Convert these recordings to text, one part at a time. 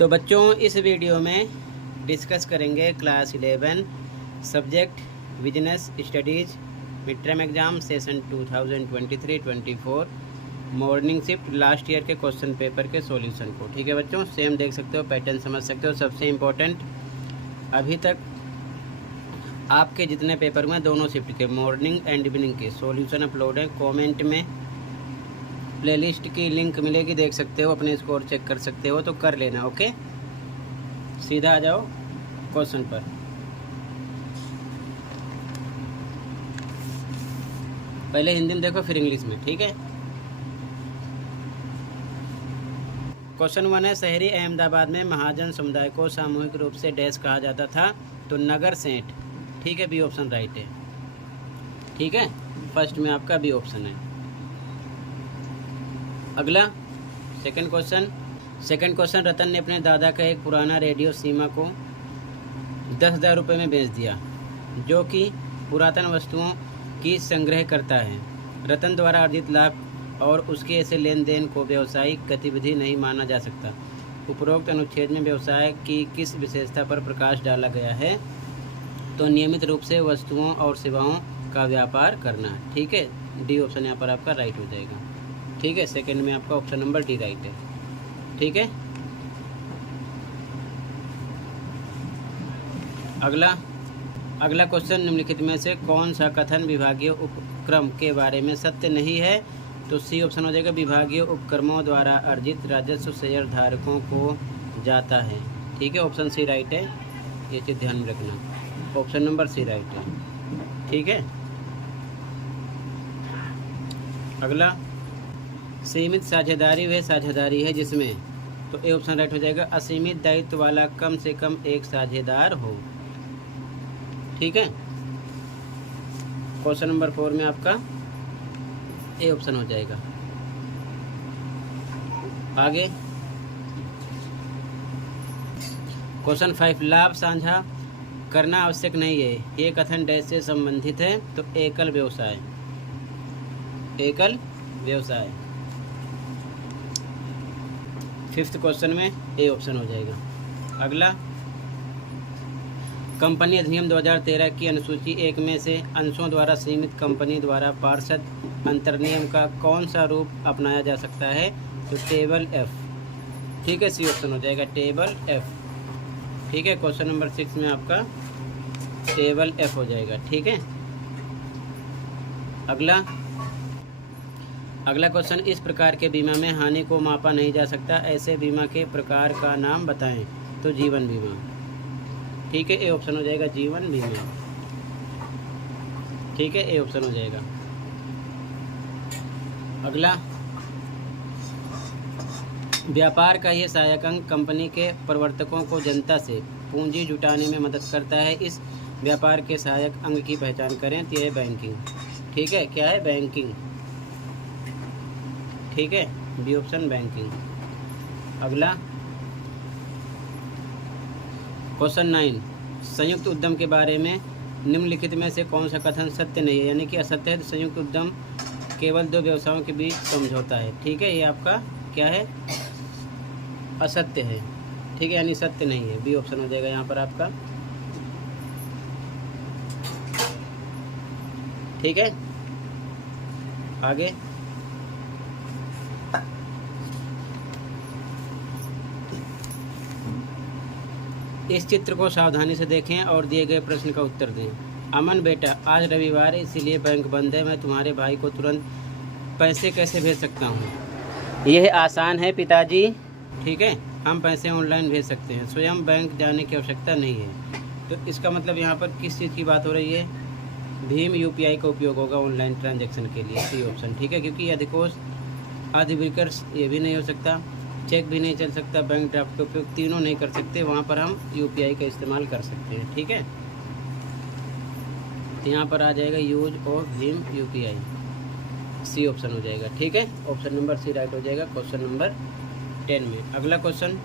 तो बच्चों इस वीडियो में डिस्कस करेंगे class 11 subject business studies mid term exam session 2023-24 morning shift last year के क्वेश्चन पेपर के सॉल्यूशन को। ठीक है बच्चों, सेम देख सकते हो, पैटर्न समझ सकते हो। सबसे इम्पोर्टेंट अभी तक आपके जितने पेपर हुए दोनों शिफ्ट के मॉर्निंग एंड इवनिंग के सॉल्यूशन अपलोड है। कमेंट में प्लेलिस्ट की लिंक मिलेगी, देख सकते हो, अपने स्कोर चेक कर सकते हो, तो कर लेना। ओके, सीधा आ जाओ क्वेश्चन पर। पहले हिंदी में देखो फिर इंग्लिश में, ठीक है। क्वेश्चन 1 है, शहरी अहमदाबाद में महाजन समुदाय को सामूहिक रूप से डैश कहा जाता था, तो नगर सेठ। ठीक है, बी ऑप्शन राइट है। ठीक है, फर्स्ट में आपका बी ऑप्शन है। अगला सेकंड क्वेश्चन, रतन ने अपने दादा का एक पुराना रेडियो सीमा को 10,000 रुपये में बेच दिया, जो कि पुरातन वस्तुओं की संग्रह करता है। रतन द्वारा अर्जित लाभ और उसके ऐसे लेन देन को व्यावसायिक गतिविधि नहीं माना जा सकता। उपरोक्त अनुच्छेद में व्यवसाय की किस विशेषता पर प्रकाश डाला गया है? तो नियमित रूप से वस्तुओं और सेवाओं का व्यापार करना। ठीक है, डी ऑप्शन यहाँ पर आपका राइट हो जाएगा। ठीक है, सेकंड में आपका ऑप्शन नंबर डी राइट है। ठीक है, अगला क्वेश्चन, निम्नलिखित में से कौन सा कथन विभागीय उपक्रम के बारे में सत्य नहीं है? तो सी ऑप्शन हो जाएगा, विभागीय उपक्रमों द्वारा अर्जित राजस्व शेयर धारकों को जाता है। ठीक है, ऑप्शन सी राइट है, ये चीज़ ध्यान में रखना, ऑप्शन नंबर सी राइट है। ठीक है, अगला, सीमित साझेदारी वह साझेदारी है जिसमें, तो ए ऑप्शन राइट हो जाएगा, असीमित दायित्व वाला कम से कम एक साझेदार हो। ठीक है, क्वेश्चन नंबर 4 में आपका ए ऑप्शन हो जाएगा। आगे क्वेश्चन 5, लाभ साझा करना आवश्यक नहीं है, ये कथन डैश से संबंधित है? तो एकल व्यवसाय। फिफ्थ क्वेश्चन में ए ऑप्शन हो जाएगा। अगला, कंपनी अधिनियम 2013 की अनुसूची 1 में से अंशों द्वारा सीमित कंपनी द्वारा पार्षद अंतर्नियम का कौन सा रूप अपनाया जा सकता है? तो टेबल एफ। ठीक है, सी ऑप्शन हो जाएगा, टेबल एफ। ठीक है, क्वेश्चन नंबर 6 में आपका टेबल एफ हो जाएगा। ठीक है, अगला क्वेश्चन, इस प्रकार के बीमा में हानि को मापा नहीं जा सकता, ऐसे बीमा के प्रकार का नाम बताएं? तो जीवन बीमा। ठीक है, ए ऑप्शन हो जाएगा, जीवन बीमा। ठीक है, ए ऑप्शन हो जाएगा। अगला, व्यापार का ये सहायक अंग कंपनी के प्रवर्तकों को जनता से पूंजी जुटाने में मदद करता है। इस व्यापार के सहायक अंग की पहचान करें, तो यह है बैंकिंग। ठीक है, क्या है? बैंकिंग। ठीक है, बी ऑप्शन बैंकिंग। अगला क्वेश्चन 9, संयुक्त उद्यम के बारे में निम्नलिखित में से कौन सा कथन सत्य नहीं है, यानी कि असत्य है? तो संयुक्त उद्यम केवल दो व्यवसायों के बीच समझौता है। ठीक है, ये आपका क्या है? असत्य है। ठीक है, यानी सत्य नहीं है, बी ऑप्शन हो जाएगा यहाँ पर आपका। ठीक है, आगे इस चित्र को सावधानी से देखें और दिए गए प्रश्न का उत्तर दें। अमन बेटा, आज रविवार है इसीलिए बैंक बंद है, मैं तुम्हारे भाई को तुरंत पैसे कैसे भेज सकता हूँ? यह आसान है पिताजी। ठीक है, हम पैसे ऑनलाइन भेज सकते हैं, स्वयं बैंक जाने की आवश्यकता नहीं है। तो इसका मतलब यहाँ पर किस चीज़ की बात हो रही है? भीम यूपीआई का उपयोग होगा ऑनलाइन ट्रांजैक्शन के लिए, सी ऑप्शन। ठीक है, क्योंकि अधिकोष अधिविकर्ष ये भी नहीं हो सकता, चेक भी नहीं चल सकता, बैंक ड्राफ्ट का उपयोग तीनों नहीं कर सकते, वहाँ पर हम यूपीआई का इस्तेमाल कर सकते हैं। ठीक है, तो यहाँ पर आ जाएगा यूज ऑफ भीम यूपीआई, सी ऑप्शन हो जाएगा। ठीक है, ऑप्शन नंबर सी राइट हो जाएगा क्वेश्चन नंबर 10 में। अगला क्वेश्चन,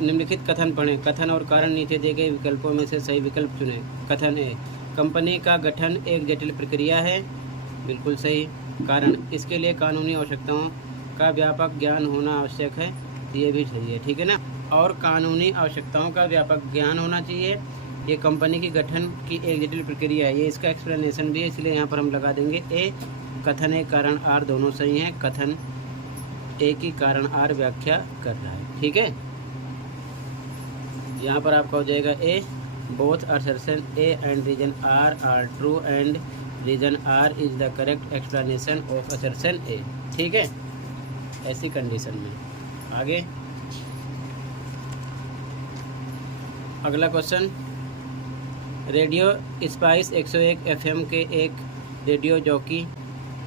निम्नलिखित कथन पढ़ें, कथन और कारण नीचे दिए गए विकल्पों में से सही विकल्प चुनें। कथन है, कंपनी का गठन एक जटिल प्रक्रिया है, बिल्कुल सही। कारण, इसके लिए कानूनी आवश्यकताओं का व्यापक ज्ञान होना आवश्यक है, ये भी सही है, ठीक है ना। और कानूनी आवश्यकताओं का व्यापक ज्ञान होना चाहिए। ये कंपनी की गठन की एक जटिल प्रक्रिया है, ये इसका एक्सप्लेनेशन भी है, इसलिए यहाँ पर हम लगा देंगे ए। कथन ए कारण आर दोनों सही हैं, कथन ए की कारण आर व्याख्या कर रहा है, ठीक है। यहाँ पर आपका हो जाएगा A. Both assertion A and reason R true and reason R is the correct explanation of assertion A, ठीक है, ऐसी कंडीशन में। आगे अगला क्वेश्चन, रेडियो स्पाइस 101 FM के एक रेडियो जॉकी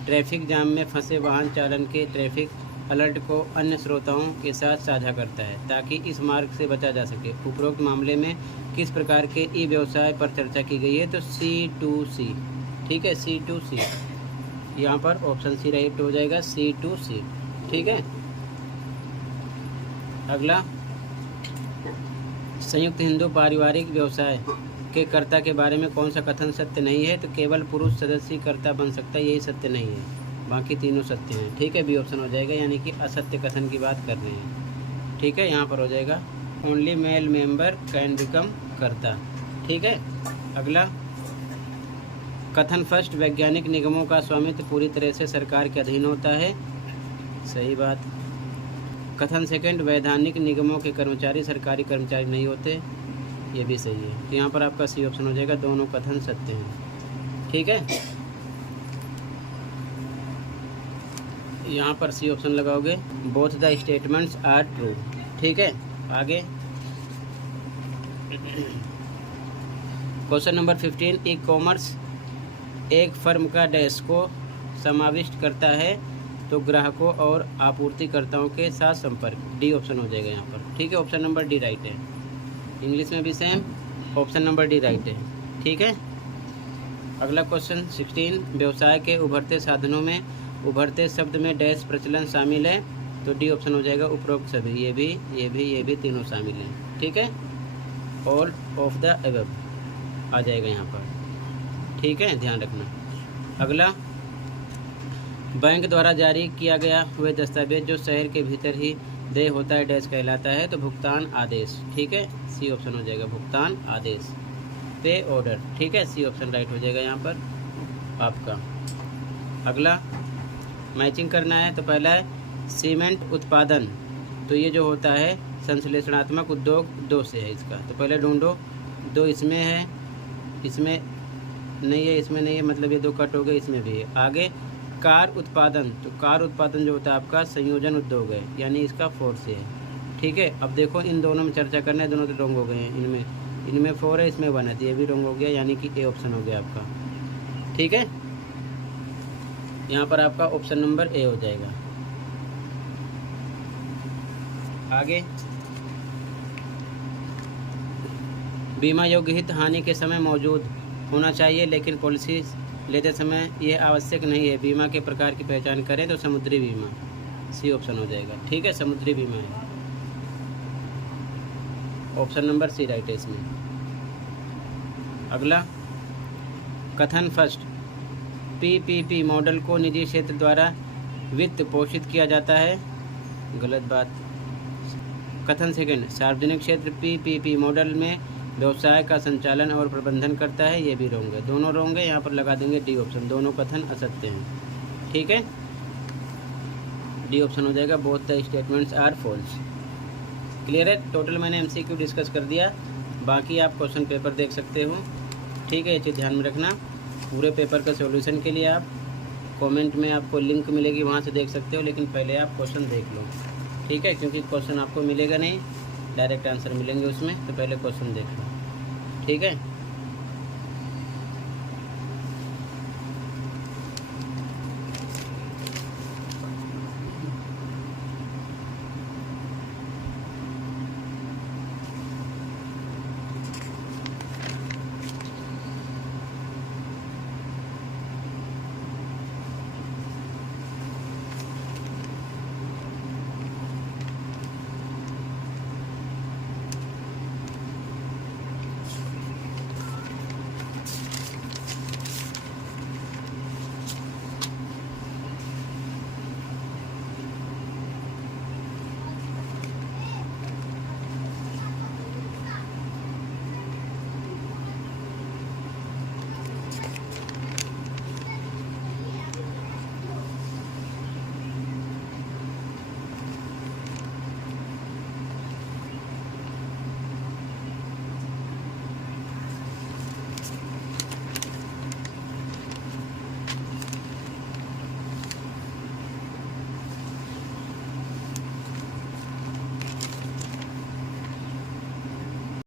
ट्रैफिक जाम में फंसे वाहन चालन के ट्रैफिक अलर्ट को अन्य श्रोताओं के साथ साझा करता है ताकि इस मार्ग से बचा जा सके। उपरोक्त मामले में किस प्रकार के ई व्यवसाय पर चर्चा की गई है? तो C2C, ठीक है, C2C। यहाँ पर ऑप्शन सी राइट हो जाएगा, C2C, ठीक है। अगला, संयुक्त हिंदू पारिवारिक व्यवसाय के कर्ता के बारे में कौन सा कथन सत्य नहीं है? तो केवल पुरुष सदस्य ही कर्ता बन सकता है, यही सत्य नहीं है, बाकी तीनों सत्य हैं, ठीक है। बी ऑप्शन हो जाएगा, यानी कि असत्य कथन की बात कर रहे हैं, ठीक है। यहाँ पर हो जाएगा only male member can become कर्ता, ठीक है। अगला, कथन फर्स्ट, वैज्ञानिक निगमों का स्वामित्व पूरी तरह से सरकार के अधीन होता है, सही बात। कथन सेकंड, वैधानिक निगमों के कर्मचारी सरकारी कर्मचारी नहीं होते, ये भी सही है। तो यहाँ पर आपका सी ऑप्शन हो जाएगा, दोनों कथन सत्य हैं, ठीक है। यहाँ पर सी ऑप्शन लगाओगे, both the statements are true, ठीक है। आगे क्वेश्चन नंबर 15, ई कॉमर्स एक फर्म का डैश को समाविष्ट करता है तो ग्राहकों और आपूर्तिकर्ताओं के साथ संपर्क, डी ऑप्शन हो जाएगा यहाँ पर, ठीक है। ऑप्शन नंबर डी राइट है, इंग्लिश में भी same, option number D right है, ठीक है। अगला क्वेश्चन 16, व्यवसाय के उभरते साधनों में उभरते शब्द में डैश प्रचलन शामिल है, तो डी ऑप्शन हो जाएगा, उपरोक्त सभी, ये भी तीनों शामिल हैं, ठीक है। ऑल ऑफ द अबव आ जाएगा यहाँ पर, ठीक है, ध्यान रखना। अगला, बैंक द्वारा जारी किया गया हुए दस्तावेज जो शहर के भीतर ही देय होता है डैश कहलाता है, तो भुगतान आदेश, ठीक है, सी ऑप्शन हो जाएगा, भुगतान आदेश, पे ऑर्डर, ठीक है, सी ऑप्शन राइट हो जाएगा यहाँ पर आपका। अगला, मैचिंग करना है, तो पहला है सीमेंट उत्पादन, तो ये जो होता है संश्लेषणात्मक उद्योग 2 से है इसका, तो पहले ढूंढो, 2 इसमें है, इसमें नहीं है, इसमें नहीं है, मतलब ये 2 कट हो गए, इसमें भी है। आगे कार उत्पादन, तो कार उत्पादन जो होता है आपका संयोजन उद्योग है, यानी इसका 4 से है, ठीक है। अब देखो इन दोनों में चर्चा करना है, दोनों तो रॉन्ग हो गए हैं, इनमें 4 है, इसमें 1 है, तो ये भी रॉन्ग हो गया, यानी कि ए ऑप्शन हो गया आपका, ठीक है। यहाँ पर आपका ऑप्शन नंबर ए हो जाएगा। आगे, बीमा योग्य हित हानि के समय मौजूद होना चाहिए, लेकिन पॉलिसी लेते समय यह आवश्यक नहीं है। बीमा के प्रकार की पहचान करें, तो समुद्री बीमा, सी ऑप्शन हो जाएगा, ठीक है, समुद्री बीमा है, ऑप्शन नंबर सी राइट है इसमें। अगला, कथन फर्स्ट, पीपीपी मॉडल को निजी क्षेत्र द्वारा वित्त पोषित किया जाता है, गलत बात। कथन सेकंड, सार्वजनिक क्षेत्र पीपीपी मॉडल में व्यवसाय का संचालन और प्रबंधन करता है, ये भी रोंग है, दोनों रोंग है, यहाँ पर लगा देंगे डी ऑप्शन, दोनों कथन असत्य हैं, ठीक है, डी ऑप्शन हो जाएगा, both the statements are false. Clear है, टोटल मैंने एमसीक्यू डिस्कस कर दिया, बाकी आप क्वेश्चन पेपर देख सकते हो, ठीक है, ये चीज़ ध्यान में रखना। पूरे पेपर का सॉल्यूशन के लिए आप कमेंट में आपको लिंक मिलेगी, वहाँ से देख सकते हो, लेकिन पहले आप क्वेश्चन देख लो, ठीक है, क्योंकि क्वेश्चन आपको मिलेगा नहीं, डायरेक्ट आंसर मिलेंगे उसमें, तो पहले क्वेश्चन देख लो, ठीक है।